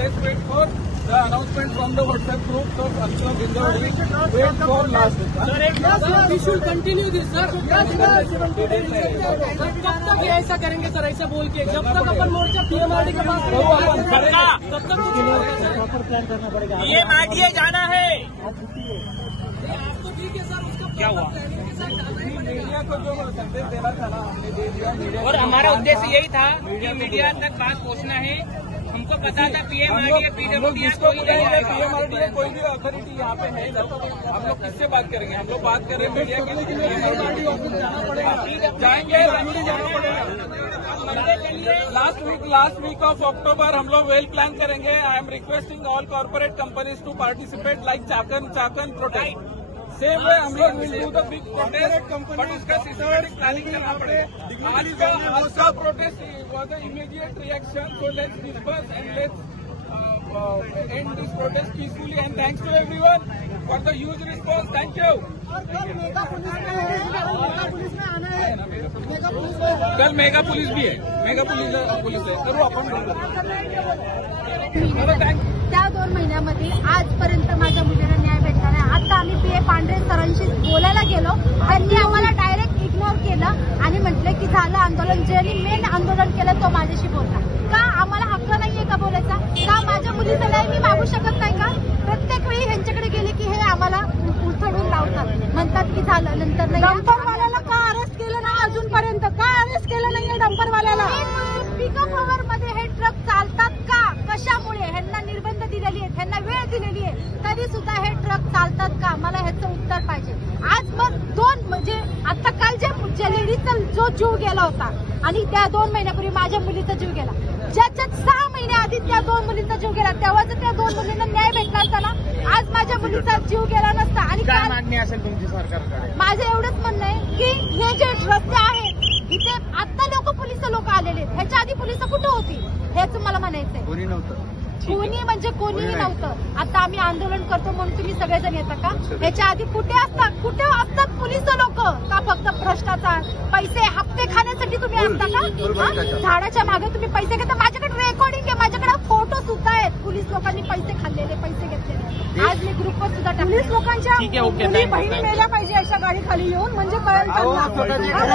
let's wait for the announcement from the WhatsApp group of Archana Bindawadi. Wait for last. Sir, we should continue this, sir. कब तक ये ऐसा करेंगे sir, ऐसा बोल के जब तक अपन मोर्चा पीएमआरडी के पास तब तक प्रॉपर प्लान करना पड़ेगा। पीएमआरडी जाना है। आपको ठीक है सर, उसका क्या हुआ? मीडिया को जो संदेश देना था ना, हमने दे दिया। और हमारा उद्देश्य यही था कि मीडिया तक बात पहुंचना है। हमको पता था पीएमआरडी पीडब्ल्यूडी कोई नहीं आएगा। पीएमआरडी कोई भी अथॉरिटी यहाँ पे है, हम लोग किससे बात करेंगे? हम लोग बात करें मीडिया के लिए। जाएंगे, जाना पड़ेगा। लास्ट वीक ऑफ अक्टूबर हम लोग वेल प्लान करेंगे। I am requesting all corporate companies to participate like Chakan protect. Same way हम लोग will do the big protest, but उसका सिस्टमेटिक प्लानिंग करना पड़ेगा। आज का protest was the immediate reaction, so let's disperse and let's end this protest peacefully, and thanks to everyone for the huge response. Thank you. कल mega police भी है, mega police है, करू आपण। त्या 2 महिन्यामध्ये आजपर्यंत माझ्या मुलीला न्याय भेटला नाही। आता आम्ही पीए पांढरे सरांशी बोलायला गेलो, त्यांनी आम्हाला डायरेक्ट इग्नोर केलं आणि म्हटलं की झालं आंदोलन, ज्यांनी मेन आंदोलन केलं तो माझ्याशी बोलला। का आम्हाला हक्क नाहीये का बोलायचा? का माझ्या मुलीचं न्याय मी मागू शकत नाही का? प्रत्येक वेळी ह्यांच्याकडे गेले की हे आम्हाला उचलून लावतात, म्हणतात की झालं, नंतर नाही। डंपरवाल्याला का अरेस्ट केलं नाही अजूनपर्यंत? का अरेस्ट केलं नाहीये डंपरवाल्याला? पिकअप ओव्हर मध्ये हे ट्रक चालतात का? कशामुळे? ह्यांना निर्बंध दिलेली आहेत, ह्यांना वेळ दिलेली आहे, तरी सुद्धा हे ट्रक चालतात का? मला ह्याचं उत्तर पाहिजे। आज मग 2 म्हणजे आता काल ज्या लेडीजचा जो जीव गेला होता आणि त्या 2 महिन्यापूर्वी माझ्या मुलीचा जीव गेला, ज्याच्यात 6 महिन्याआधी त्या 2 मुलींचा जीव गेला, तेव्हा जर त्या 2 मुलींना न्याय भेटला असता ना, आज माझ्या मुलीचा जीव गेला नसता। आणि काय मागणी असेल तुमची सरकारकडे? माझं एवढंच म्हणणं आहे की हे जे रस्ते आहेत इथे आता पोलीस लोक आलेले आहेत, ह्याच्या आधी पोलिस कुठे होती हेच मला म्हणायचंय। कोणी नव्हतं, कोणी म्हणजे कोणीही नव्हतं। आता आम्ही आंदोलन करतो म्हणून तुम्ही सगळेजण येता का? ह्याच्या आधी कुठे असतात पोलीस लोक? का फक्त भ्रष्टाचार, पैसे, हप्ते खाण्यासाठी तुम्ही असता का? झाडाच्या मागे तुम्ही पैसे घेता। माझ्याकडे रेकॉर्डिंग आहे, माझ्याकडे फोटो सुद्धा आहेत, पोलीस लोकांनी पैसे खाल्लेले, पैसे घेतलेले। आज मी ग्रुपवर सुद्धा पोलीस लोकांच्या बहिणी मेल्या पाहिजे अशा गाडी खाली येऊन, म्हणजे कळेल त्यांना।